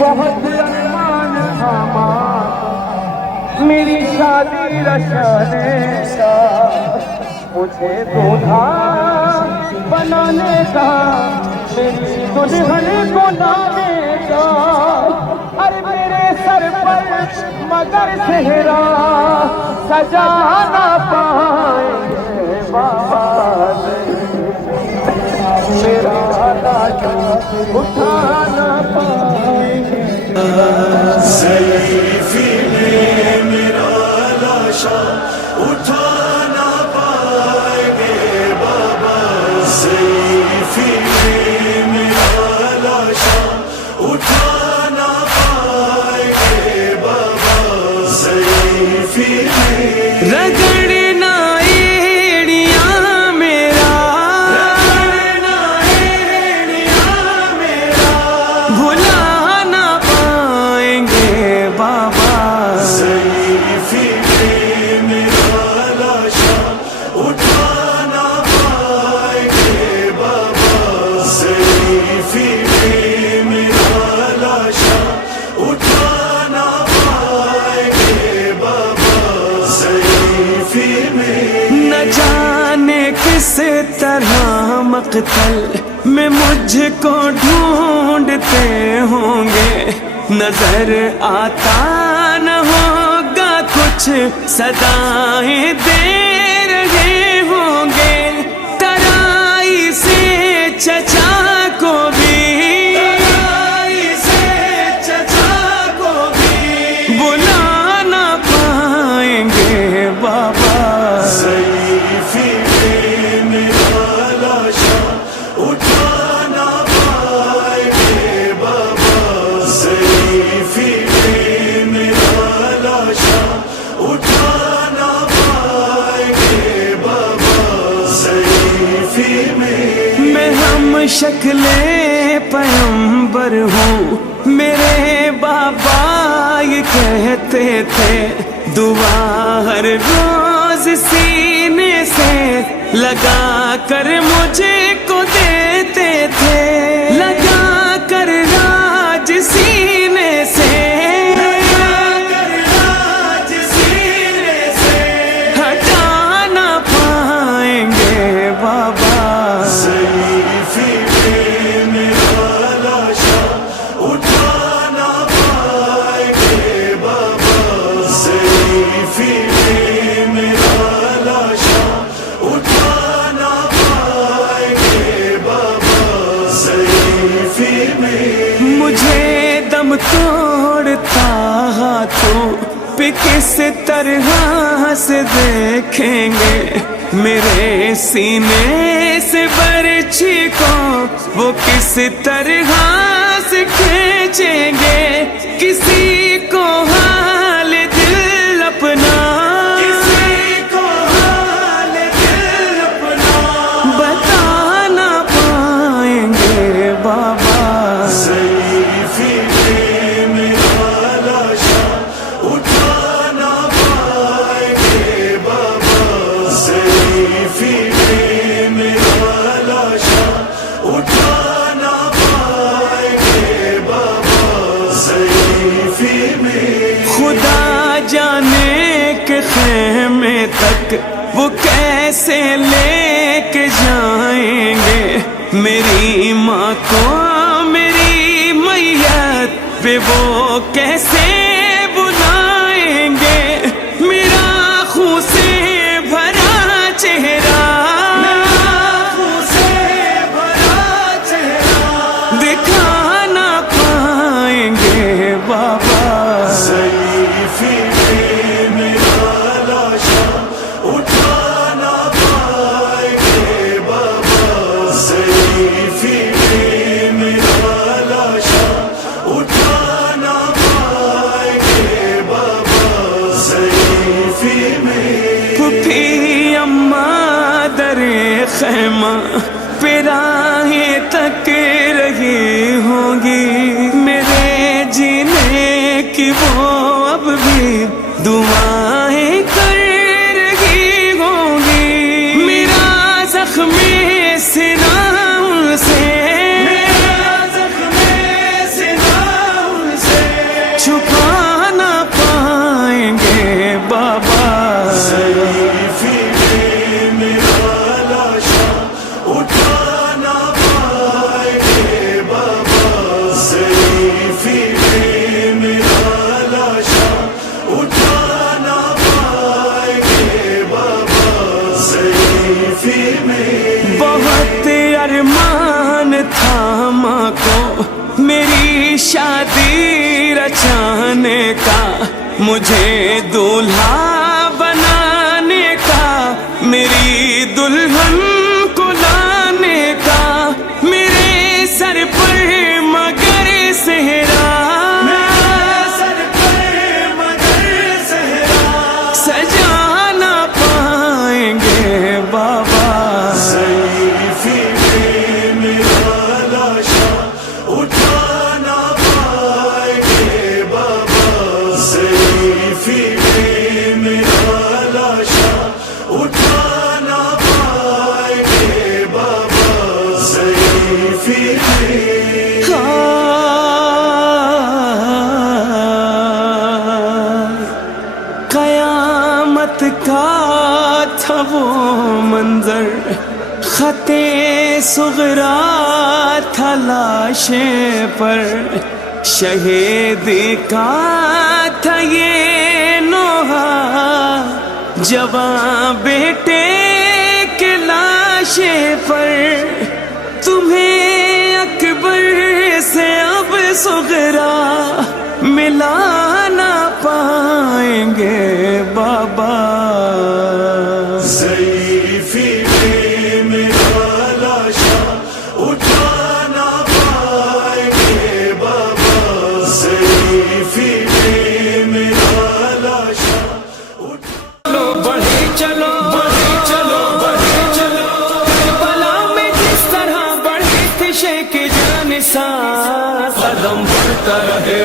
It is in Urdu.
بہت ارمان تھا میری شادی رچانے کا، مجھے دولہا بنانے کا، میری دلہن کو لانے کا، ارے میرے سر پر مگر صحرا سجا نہ پائیں گے بابا، میرا لاجا اٹھا نہ پائیں گے، ضعیفی میں میرا لاشا اٹھا نہ پائیں گے بابا، ضعیفی میں میرا لاشا اٹھا نہ پائیں گے بابا، ضعیفی میں رگڑنا ایڑیاں میرا، رگڑنا ایڑیاں میرا، بھلا نہ پائیں گے بابا، ضعیفی میں میرا لاشا اٹھا نہ پائیں گے بابا، ضعیفی میں میرا لاشا اٹھا نہ پائیں گے بابا، ضعیفی میں نہ جانے کس طرح مقتل میں مجھ کو ڈھونڈتے ہوں گے، نظر آتا نہ ہوگا کچھ صدائیں دے رہے ہوں گے، ترائی سے چچا کو بھی، ترائی سے چچا کو بھی بلا نہ پائیں گے بابا، ضعیفی میں میرا لاشا اٹھا نہ پائیں گے بابا، ضعیفی میں میرا لاشا اٹھا نہ پائیں گے بابا، ضعیفی میں ہم شکل پیغمبر ہوں، میرے بابا یہ کہتے تھے، دعا ہر روز سینے سے لگا کر مجھے کو دیتے تھے، لگا کر راج سینے سے، راج سینے سے ہٹا نہ پائیں گے بابا، ضعیفی میں میرا لاشا اٹھا نہ پائیں گے بابا، ضعیفی میں میرا لاشا اٹھا نہ پائیں گے بابا، ضعیفی میں مجھے دم توڑتا ہاتھوں پہ کس طرح سے دیکھیں گے، میرے سینے سے برچھی کو وہ کس طرح سے کھینچیں گے، کسی کو حال دل اپنا، کسی کو حال دل اپنا بتا نہ پائیں گے بابا، ضعیفی میں میرا لاشا اٹھا نہ پائیں گے بابا، ضعیفی میں میرا لاشا اٹھا نہ پائیں گے بابا، ضعیفی میں خدا جانے کے خیمے تک وہ کیسے لے کے جائیں گے، میری ماں کو میری میت پہ وہ کیسے بلائیں گے، میرا خون سے بھرا چہرہ، خون سے بھرا چہرہ دکھا نہ پائیں گے بابا، ضعیفی میں میرا لاشا اٹھا نہ پائیں گے بابا، ضعیفی میں میرا لاشا اٹھا نہ پائیں شادی رچانے کا، مجھے دولہا بنانے کا، میری دلہن کو لانے کا، میرے سر پر مگر صحرا، سجا نہ پائیں گے بابا، ضعیفی میں میرا لاشا اٹھا نہ پائیں گے بابا، ضعیفی میں میرا لاشا اٹھا نہ پائیں گے بابا، ضعیفی میں قیامت کا تھا وہ منظر، خطِ صغرا تھا لاشیں پر، شہیدی کا تھا یہ نوحہ، جواں بیٹے کے لاشیں پر، تمہیں اکبر سے اب صغرا ملا نہ پائیں گے بابا، ضعیفی میں میرا لاشا اٹھا نہ پائیں گے بابا، ضعیفی میں میرا لاشا چلو بڑھے چلو بڑھے چلو بڑھے چلو، کربلا میں جس طرح بڑھے تھے شیخ جان سا، قدم بڑھتا رہے